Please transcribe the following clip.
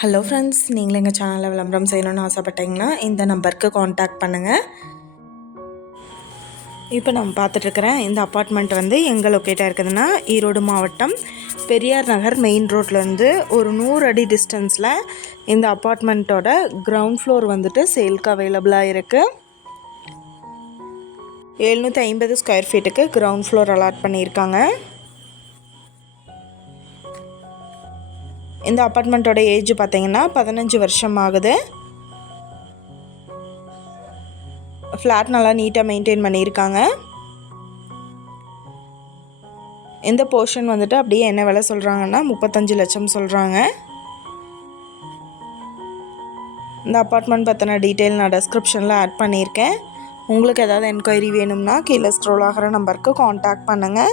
Hello friends நீங்களும் எங்கள் சேனலில் விளம்பரம் செய்யணும்னு ஆசைப்பட்டீங்கன்னா இந்த நம்பருக்கு காண்டாக்ட் பண்ணுங்கள் இப்போ நம்ம பார்த்துட்ருக்குறேன் இந்த அப்பார்ட்மெண்ட் வந்து எங்கே லொக்கேட்டாக இருக்குதுன்னா ஈரோடு மாவட்டம் பெரியார் நகர் மெயின் ரோட்லேருந்து ஒரு நூறு அடி டிஸ்டன்ஸில் இந்த அப்பார்ட்மெண்ட்டோட கிரவுண்ட் ஃப்ளோர் வந்துட்டு சேல்க்கு அவைலபிளாக இருக்குது எழுநூற்றி ஐம்பது ஸ்கொயர் ஃபீட்டுக்கு கிரவுண்ட் ஃப்ளோர் அலாட் பண்ணியிருக்காங்க. இந்த அப்பார்ட்மெண்ட்டோட ஏஜ் பார்த்தீங்கன்னா பதினஞ்சு வருஷம் ஆகுது ஃப்ளாட் நல்லா நீட்டாக மெயின்டைன் பண்ணியிருக்காங்க. இந்த போர்ஷன் வந்துட்டு அப்படியே என்ன விலை சொல்கிறாங்கன்னா முப்பத்தஞ்சு லட்சம் சொல்கிறாங்க இந்த அப்பார்ட்மெண்ட் பற்றின டீட்டெயில் நான் டெஸ்கிரிப்ஷனில் ஆட் பண்ணியிருக்கேன். உங்களுக்கு ஏதாவது என்கொயரி வேணும்னா கீழே ஸ்க்ரோல் ஆகிற நம்பருக்கு காண்டாக்ட் பண்ணுங்கள்